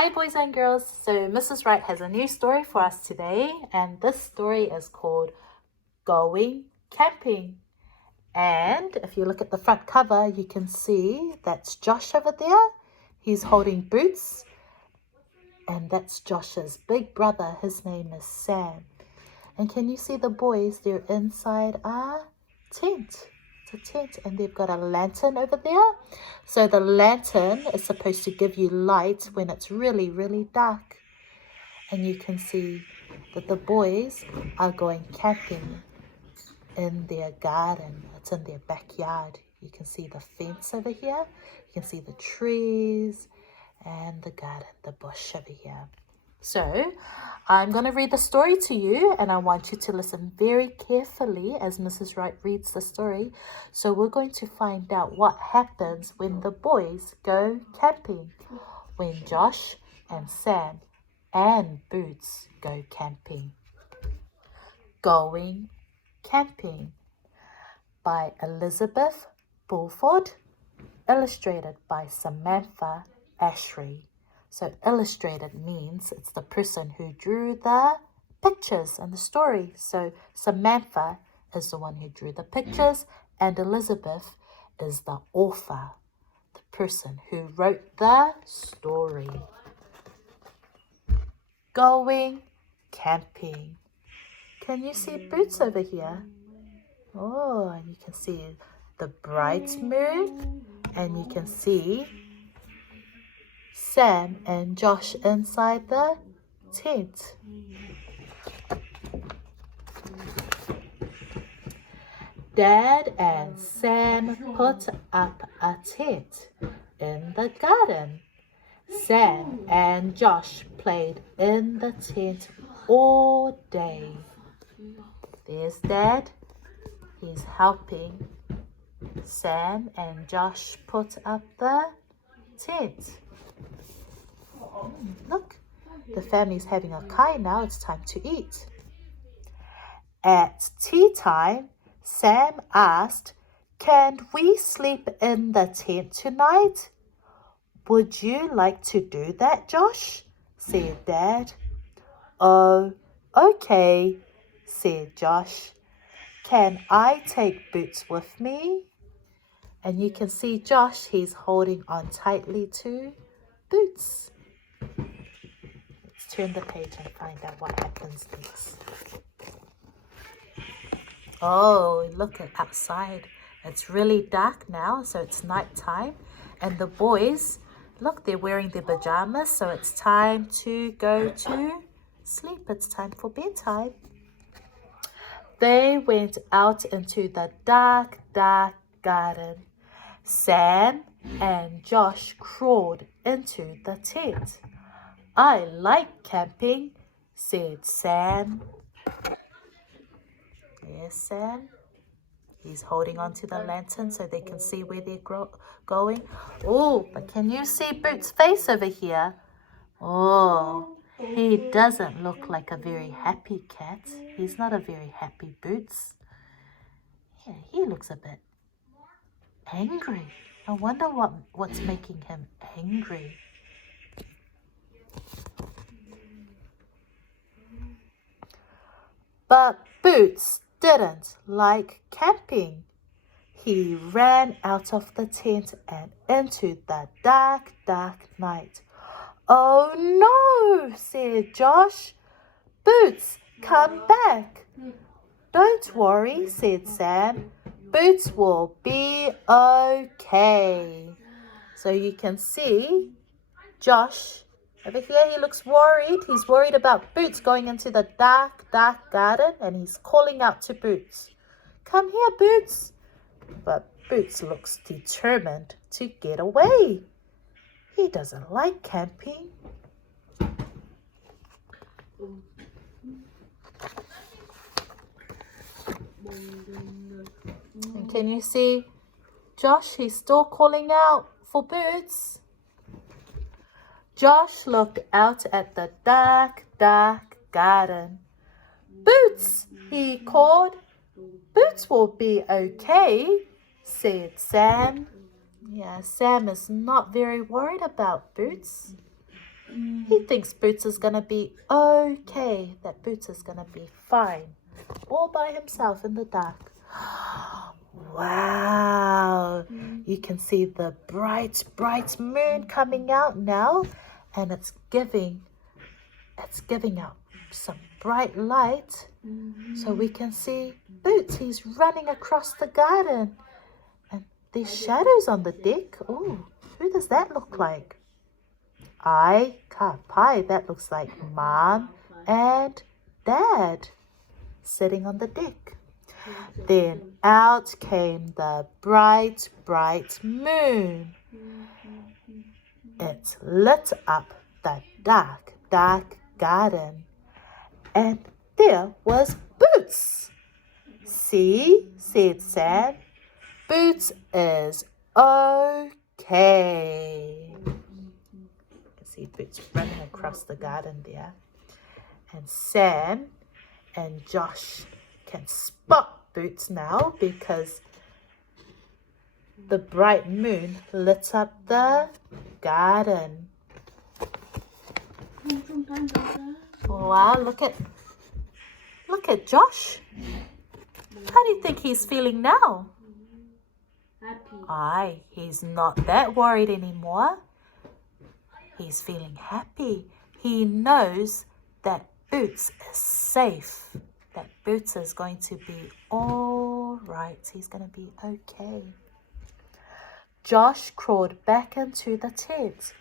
Hi boys and girls, so Mrs. Wright has a new story for us today, and this story is called Going Camping. And if you look at the front cover, you can see that's Josh over there. He's holding Boots, and that's Josh's big brother. His name is Sam. And can you see the boys? They're inside a tent. It's a tent, and they've got a lantern over there. So the lantern is supposed to give you light when it's really, really dark. And you can see that the boys are going camping in their garden. It's in their backyard. You can see the fence over here. You can see the trees and the garden, the bush over here. So I'm going to read the story to you, and I want you to listen very carefully as Mrs. Wright reads the story. So we're going to find out what happens when the boys go camping, when Josh and Sam and Boots go camping. Going Camping by Elizabeth Bulford, illustrated by Samantha Ashry. So illustrated means it's the person who drew the pictures and the story. So Samantha is the one who drew the pictures, and Elizabeth is the author, the person who wrote the story. Going camping. Can you see Boots over here? Oh, and you can see the bright moon, and you can see Sam and Josh inside the tent. Dad and Sam put up a tent in the garden. Sam and Josh played in the tent all day. There's Dad. He's helping Sam and Josh put up the tent. Look, the family's having a kai now. It's time to eat. At tea time, Sam asked, "Can we sleep in the tent tonight?" "Would you like to do that, Josh?" said Dad. "Oh, okay," said Josh. "Can I take Boots with me?" And you can see Josh, he's holding on tightly to Boots. Let's turn the page and find out what happens next. Oh, look at outside. It's really dark now, so it's night time. And the boys, look, they're wearing their pajamas, so it's time to go to sleep. It's time for bedtime. They went out into the dark, dark garden. Sam and Josh crawled into the tent. "I like camping," said Sam. Yes, Sam. He's holding on to the lantern so they can see where they're going. Oh, but can you see Boots' face over here? Oh, he doesn't look like a very happy cat. He's not a very happy Boots. Yeah, he looks a bit angry. I wonder what's making him angry. But Boots didn't like camping. He ran out of the tent and into the dark, dark night. "Oh no," said Josh. "Boots, come back." "Don't worry," said Sam. "Boots will be okay." So you can see Josh over here, he looks worried. He's worried about Boots going into the dark, dark garden, and he's calling out to Boots. "Come here, Boots." But Boots looks determined to get away. He doesn't like camping. And can you see Josh? He's still calling out for Boots. Josh looked out at the dark, dark garden. "Boots," he called. "Boots will be okay," said Sam. Yeah, Sam is not very worried about Boots. He thinks Boots is going to be okay, that Boots is going to be fine, all by himself in the dark. Wow, you can see the bright, bright moon coming out now, and it's giving out some bright light, so we can see Boots. He's running across the garden, and there's shadows on the deck. Oh, who does that look like? Ka Pai, that looks like Mom and Dad sitting on the deck. Then out came the bright, bright moon. It lit up the dark, dark garden. And there was Boots. See, said Sam, Boots is okay. You can see Boots running across the garden there. And Sam and Josh can spot Boots now because the bright moon lit up the garden. Wow, look at Josh. How do you think he's feeling now? Happy. He's not that worried anymore. He's feeling happy. He knows that Boots is safe. That Boots is going to be all right. He's going to be okay. Josh crawled back into the tent.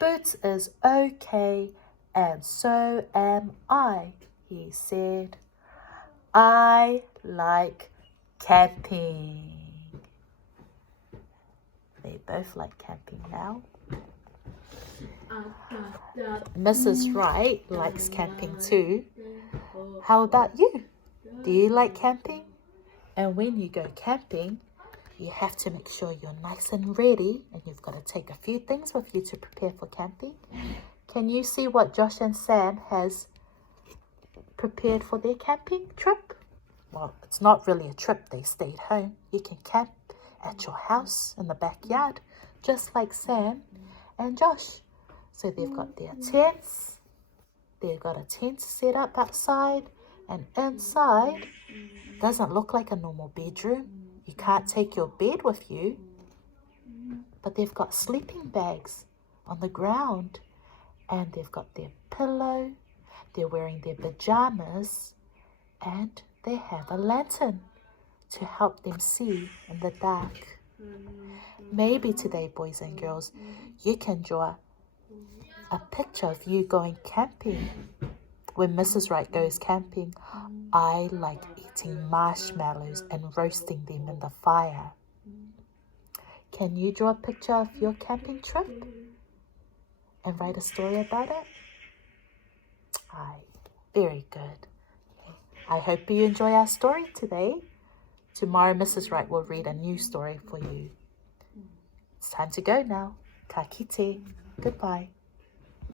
Boots is okay, and so am I, he said. I like camping. They both like camping now. Mrs. Wright likes camping too. How about you? Do you like camping? And when you go camping, you have to make sure you're nice and ready, and you've got to take a few things with you to prepare for camping. Can you see what Josh and Sam has prepared for their camping trip? Well, it's not really a trip. They stayed home. You can camp at your house in the backyard, just like Sam and Josh. So they've got their tents. They've got a tent set up outside, and inside doesn't look like a normal bedroom. You can't take your bed with you, but they've got sleeping bags on the ground, and they've got their pillow. They're wearing their pajamas, and they have a lantern to help them see in the dark. Maybe today, boys and girls, you can draw a picture of you going camping. When Mrs. Wright goes camping, I like eating marshmallows and roasting them in the fire. Can you draw a picture of your camping trip and write a story about it? Very good. I hope you enjoy our story today. Tomorrow, Mrs. Wright will read a new story for you. It's time to go now. Ka kite. Goodbye.